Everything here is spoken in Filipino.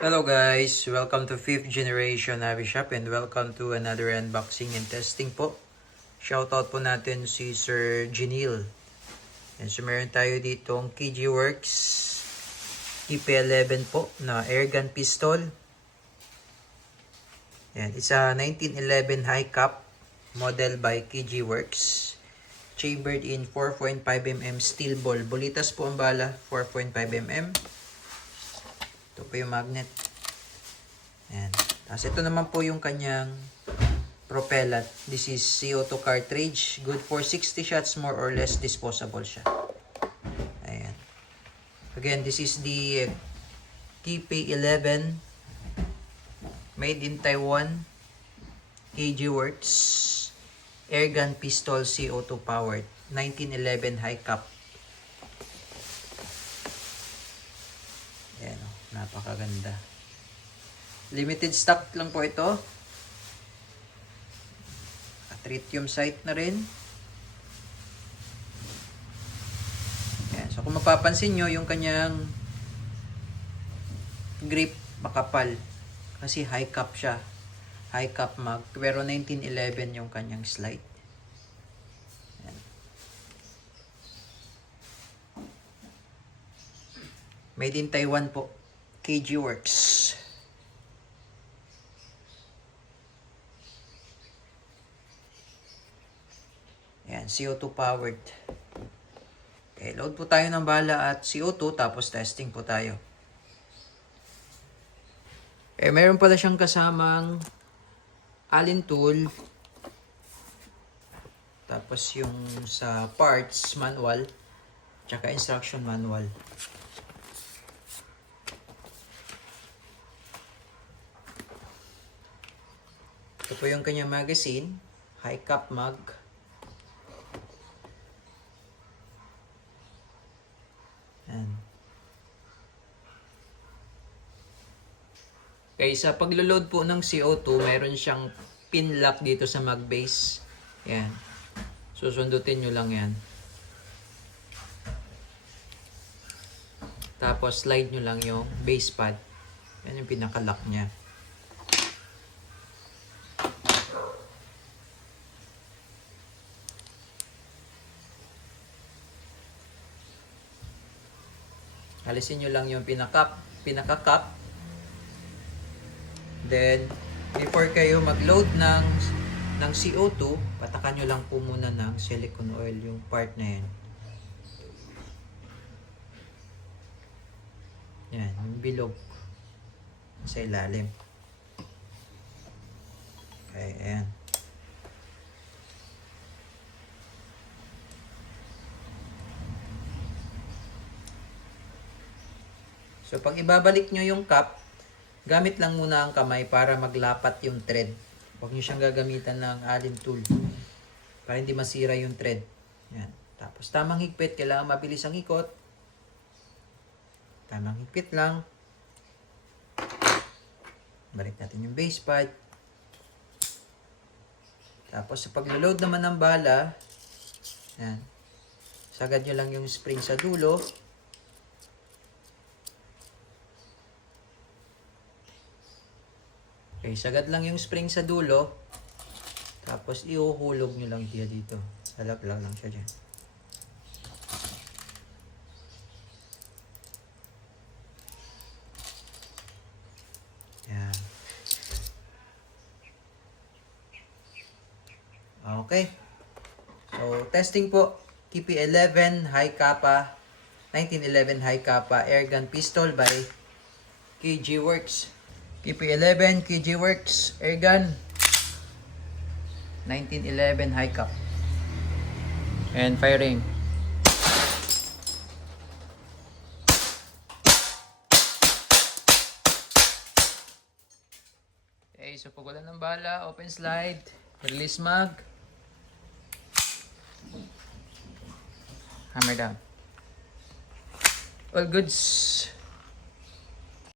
Hello guys! Welcome to 5th Generation Navi Shop and welcome to another unboxing and testing po. Shoutout po natin si Sir Genil. And so meron tayo ditong KG Works EP11 po na airgun pistol. Yan, it's a 1911 high cap model by KG Works. Chambered in 4.5mm steel ball. Bulitas po ang bala, 4.5mm. Ito po yung magnet. Ayan. Tapos ito naman po yung kanyang propellant. This is CO2 cartridge. Good for 60 shots, more or less disposable siya. Ayan. Again, this is the KP11 made in Taiwan. KG Works airgun pistol CO2 powered. 1911 high cap. Ayan, napakaganda. Limited stock lang po ito. At tritium sight na rin. Ayan, so kung mapapansin nyo, yung kanyang grip makapal. Kasi high cap siya. High cap mag. Pero 1911 yung kanyang slide. Ayan. Made in Taiwan po. KG Works. Ayan, CO2 powered. Okay, load po tayo ng bala at CO2 tapos testing po tayo. Eh, meron pala siyang kasamang Allen tool. Tapos yung sa parts manual, tsaka instruction manual. Ito po yung kanyang magazine, high cap mag. Ayan. Okay, sa paglo-load po ng CO2, meron siyang pin lock dito sa mag base. Ayan. Susundutin nyo lang yan. Tapos slide nyo lang yung base pad. Yan yung pinaka-lock niya. Alisin nyo lang yung pinaka-cap. Then, before kayo mag-load ng CO2, patakan nyo lang po muna ng silicone oil yung part na yan. Yan, yung bilog sa ilalim. Okay, ayan. So, pag ibabalik nyo yung cap, gamit lang muna ang kamay para maglapat yung thread. Huwag nyo siyang gagamitan ng Allen tool para hindi masira yung thread. Yan. Tapos tamang higpit, kailangan mabilis ang ikot. Tamang higpit lang. Balik natin yung base pad. Tapos sa paglo-load naman ng bala, yan. Sagad nyo lang yung spring sa dulo. Okay, sagad lang yung spring sa dulo. Tapos ihuhulog nyo lang siya dito. Salap lang siya dyan. Yan. Okay. So, testing po. KP11 High Kappa 1911 High Kappa Airgun Pistol by KG Works. KP11 KG Works Airgun 1911 high cap. And firing. Okay, so pag wala ng bala, open slide, release mag, hammer down. All goods.